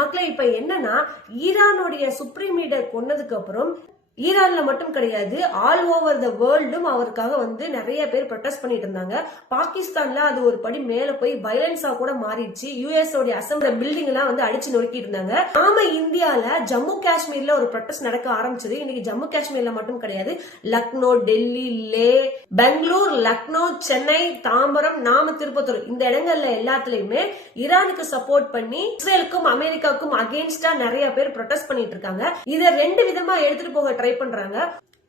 மக்களே இப்ப என்னன்னா ஈரானுடைய சுப்ரீம் லீடர் கொன்னதுக்கு அப்புறம் ஈரான்ல மட்டும் கிடையாது, ஆல் ஓவர் த வேர்ல்டும் அவருக்காக நிறைய பேர் ப்ரொடெஸ்ட் பண்ணிட்டு இருந்தாங்க. பாகிஸ்தான்ல அது ஒரு படி மேல போய் வயலன்ஸா கூட மாறிடுச்சு. யுஎஸ் உடைய அசம்பிளி பில்டிங் எல்லாம் அடிச்சு நொறுக்கிட்டு இருந்தாங்க. நாம இந்தியால ஜம்மு காஷ்மீர்ல ஒரு ப்ரொடெஸ்ட் நடக்க ஆரம்பிச்சது. இன்னைக்கு ஜம்மு காஷ்மீர்ல மட்டும் கிடையாது, லக்னோ, டெல்லி, லே, பெங்களூர், லக்னோ, சென்னை, தாம்பரம், நாம திருப்பத்தூர் இந்த இடங்கள்ல எல்லாத்துலயுமே ஈரானுக்கு சப்போர்ட் பண்ணி இஸ்ரேலுக்கும் அமெரிக்காவுக்கும் அகேன்ஸ்டா நிறைய பேர் ப்ரொடெஸ்ட் பண்ணிட்டு இருக்காங்க. இத ரெண்டு விதமா எடுத்துட்டு போக ட்ரை பண்றாங்க.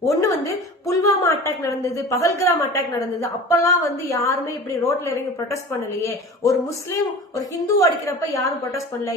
ஒண்ணு புல்வாமா அட்டாக் நடந்தது, பகல்கிராம் அட்டாக் நடந்தது. அப்பெல்லாம் யாருமே இப்படி ரோட்ல இறங்கி ப்ரொடெஸ்ட் பண்ணலையே. ஒரு முஸ்லீம் ஒரு ஹிந்து அடிக்கிறப்ப யாரும் ப்ரொடெஸ்ட் பண்ணல.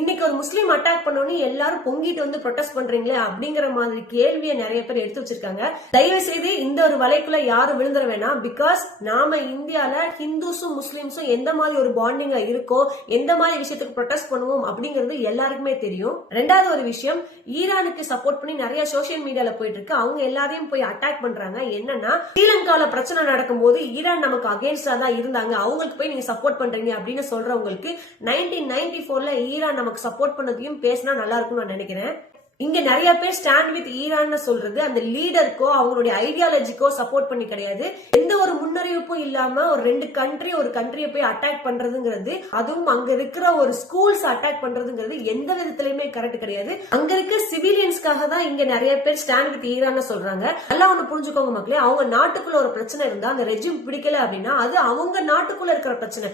இன்னைக்கு ஒரு முஸ்லீம் அட்டாக் பண்ணோன்னு எல்லாரும் பொங்கிட்டு ப்ரொடெஸ்ட் பண்றீங்களே அப்படிங்கிற மாதிரி கேள்வியை நிறைய பேர் எடுத்து வச்சிருக்காங்க. தயவு செய்து இந்த ஒரு வலைக்குள்ள யாரும் விழுந்துட வேணாம். பிகாஸ் நாம இந்தியால ஹிந்துஸும் முஸ்லிம்ஸும் எந்த மாதிரி ஒரு பாண்டிங்கா இருக்கோ, எந்த மாதிரி விஷயத்துக்கு ப்ரொடெஸ்ட் பண்ணுவோம் அப்படிங்கிறது எல்லாருக்குமே தெரியும். ரெண்டாவது ஒரு விஷயம், ஈரானுக்கு சப்போர்ட் பண்ணி நிறைய சோசியல் மீடியால போயிட்டு இருக்கு. அவங்க எல்லாரையும் போய் அட்டாக் பண்றாங்க. என்னன்னா, ஸ்ரீலங்கால பிரச்சனை நடக்கும் போது ஈரான் நமக்கு அகேன்ஸ்டா தான் இருந்தாங்க, அவங்களுக்கு போய் நீங்க சப்போர்ட் பண்றீங்க அப்படின்னு சொல்றவங்களுக்கு 1994ல ஈரான் நமக்கு சப்போர்ட் பண்ணதையும் பேசினா நல்லா இருக்கும் நான் நினைக்கிறேன். இங்க நிறைய பேர் ஸ்டாண்ட் வித் ஈரான் சொல்றது அந்த லீடருக்கோ அவங்களுடைய ஐடியாலஜிக்கோ சப்போர்ட் பண்ணி கிடையாது. எந்த ஒரு முன்னறிவிப்பும் இல்லாம ஒரு ஒரு கண்ட்ரியை போய் அட்டாக் பண்றதுங்கிறது, அதுவும் அங்க இருக்கிற ஒரு ஸ்கூல்ஸ் அட்டாக் பண்றதுங்கிறது எந்த விதத்திலயுமே கரெக்ட் கிடையாது. அங்க இருக்க சிவிலியன்ஸ்க்காக தான் இங்க நிறைய பேர் ஸ்டாண்ட் வித் ஈரான் சொல்றாங்க. நல்லா ஒண்ணு புரிஞ்சுக்கோங்க மக்களே, அவங்க நாட்டுக்குள்ள ஒரு பிரச்சனை இருந்தா அந்த ரெஜிம் பிடிக்கல அப்படின்னா அது அவங்க நாட்டுக்குள்ள இருக்கிற பிரச்சனை.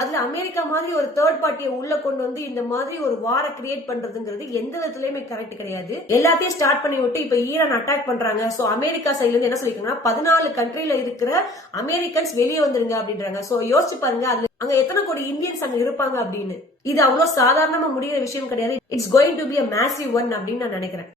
அதுல அமெரிக்கா மாதிரி ஒரு தேர்ட் பார்ட்டியை உள்ள கொண்டு இந்த மாதிரி ஒரு வார கிரியேட் பண்றதுங்கிறது எந்த விதத்திலயுமே கரெக்ட் கிடையாது. எல்லாத்தையும் ஸ்டார்ட் பண்ணி விட்டு இப்ப ஈரான் அட்டாக் பண்றாங்க. சோ அமெரிக்கா சைட்ல இருந்து என்ன சொல்லிருக்காங்கன்னா 14 கண்ட்ரில இருக்கிற அமெரிக்கன்ஸ் வெளியே வந்துருங்க அப்படின்றாங்க. சோ யோசிச்சு பாருங்க, அங்க எத்தனை கோடி இந்தியன்ஸ் அங்க இருப்பாங்க அப்படின்னு. இது அவ்வளவு சாதாரணமா முடிகிற விஷயம் கிடையாது. It's going to be a massive one அப்படின்னு நான் நினைக்கிறேன்.